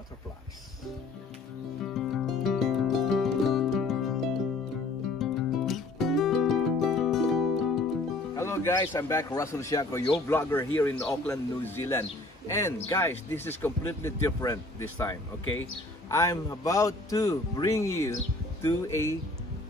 butterflies. Hello guys, I'm back, Russell Siaco, your vlogger here in Auckland, New Zealand. And guys, this is completely different this time, okay? I'm about to bring you to a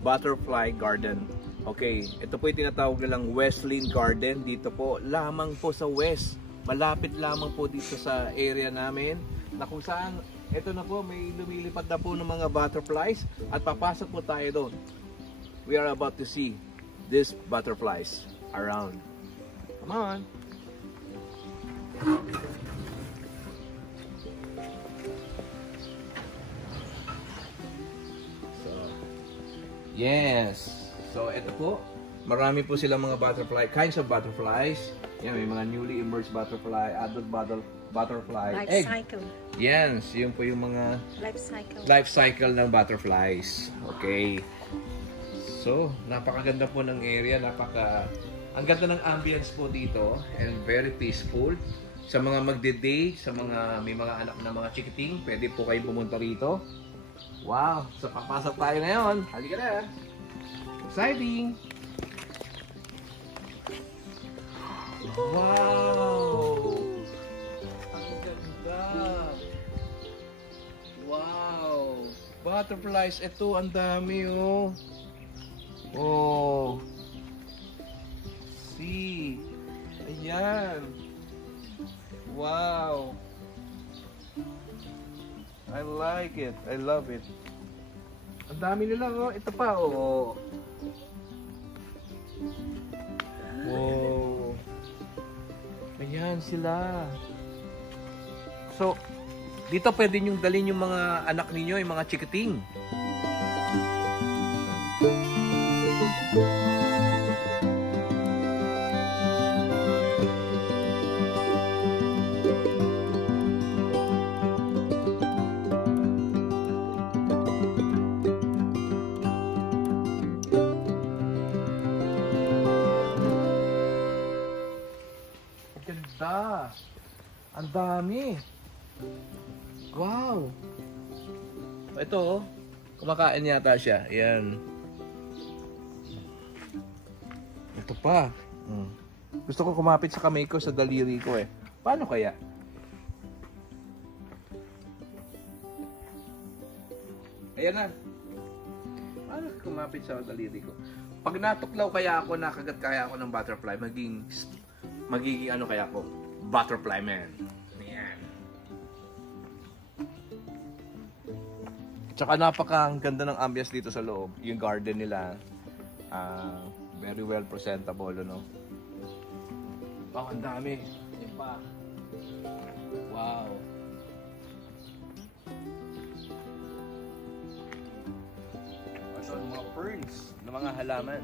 butterfly garden. Okay, ito po yung tinatawag nilang Wesleyan Garden. Dito po, lamang po sa West. Malapit lamang po dito sa area namin. Na kung saan, ito na po, may lumilipad na po ng mga butterflies. At papasok po tayo doon. We are about to see these butterflies around. Come on! Yes. So, ito po. Marami po silang mga kinds of butterflies. Yan, may mga newly emerged butterfly, adult butterfly, life egg. Cycle. Yes, yun po yung mga life cycle ng butterflies. Okay. So, napakaganda po ng area. Ang ganda ng ambience po dito and very peaceful. Sa mga magde-day, sa mga may mga anak na mga chikiting, pwede po kayong pumunta rito. Wow! So, papasok tayo ngayon. Halika na! Exciting! Wow! Ang ganda! Wow! Butterflies! Ito, ang dami oh! Oh! See! Ayan! Wow! I like it. I love it. Ang dami nila oh. Ito pa oh. Wow. Ayan sila. So, dito pwede nyo dalhin yung mga anak ninyo, yung mga chikiting. Ganda. Ang dami. Wow. Ito oh. Kumakain yata siya. Ayan. Ito pa. Gusto ko kumapit sa kamay ko, sa daliri ko eh. Paano kaya? Ayan na. Paano kumapit sa daliri ko? Pag natuklaw kaya ako, nakagat kaya ako ng butterfly, magiging ano kaya ako? Butterfly man. Ayan. Tsaka ang ganda ng ambience dito sa loob. Yung garden nila. Very well presentable, no? Oh, ang dami. Yan pa. Wow. Ito, mga ferns ng mga halaman.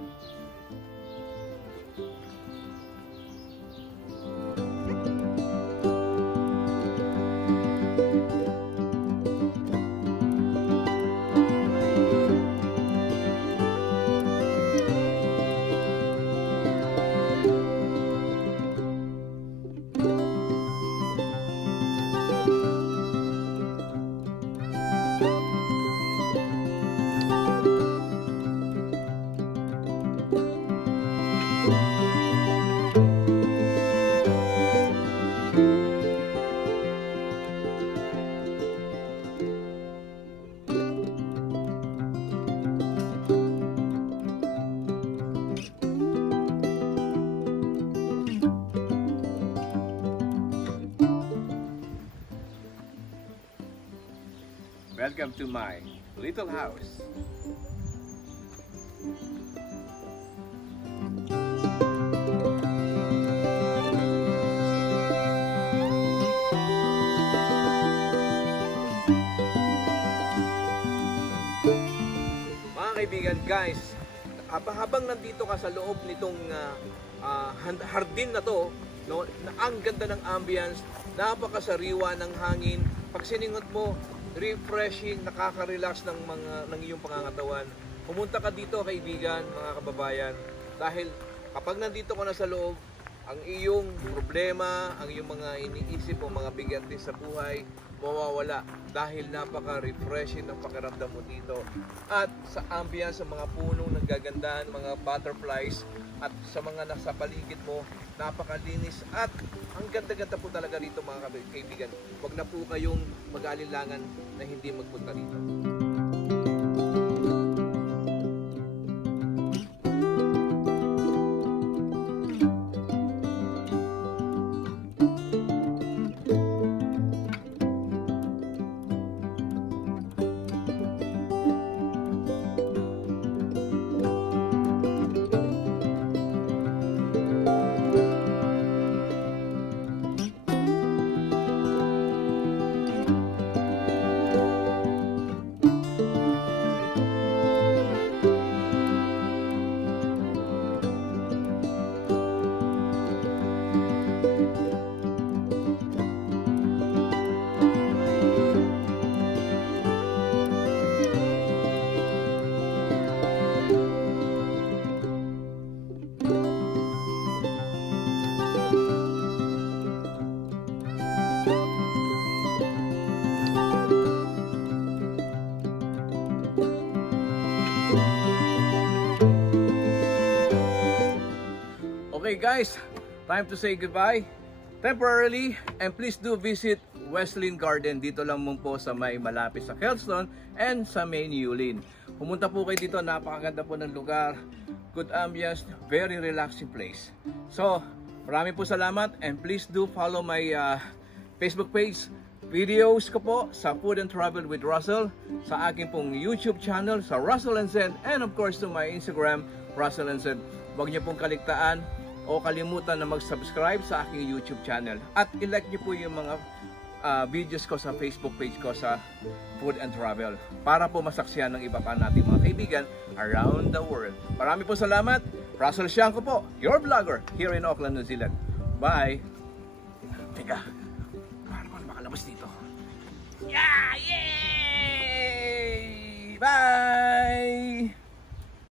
Welcome to my little house. Mga kaibigan, guys, habang nandito ka sa loob nitong hardin na to, no, ang ganda ng ambience, napakasariwa ng hangin, pag siningot mo, refreshing, nakaka-relax ng iyong pangangatawan. Pumunta ka dito, kaibigan, mga kababayan, dahil kapag nandito ka na sa loob, ang iyong problema, ang iyong mga iniisip o mga bigat din sa buhay, mawawala dahil napaka-refreshing ng pakiramdam mo dito. At sa ambience, sa mga punong naggagandahan, mga butterflies, at sa mga nasa paligid mo, napakalinis at ang ganda-ganda po talaga rito mga kaibigan. Huwag na po kayong mag-alinlangan na hindi magpunta rito. Okay guys, time to say goodbye temporarily, and please do visit Wesleyan Garden. Dito lang mo po sa may malapit sa Kelston and sa may Newlyn. Pumunta po kayo dito, napakaganda po ng lugar, good ambience, very relaxing place. So maraming po salamat, and please do follow my Facebook page, videos ko po sa Food and Travel with Russell, sa akin pong YouTube channel sa Russell and Zen, and of course to my Instagram, Russell and Zen. Huwag niyo pong kaligtaan o kalimutan na mag-subscribe sa aking YouTube channel, at i-like niyo po yung mga videos ko sa Facebook page ko sa Food and Travel para po masaksihan ng iba pa nating mga kaibigan around the world. Marami po salamat. Russell Siangco po, your vlogger here in Auckland, New Zealand. Bye! Teka, paano makalabas dito? Yeah!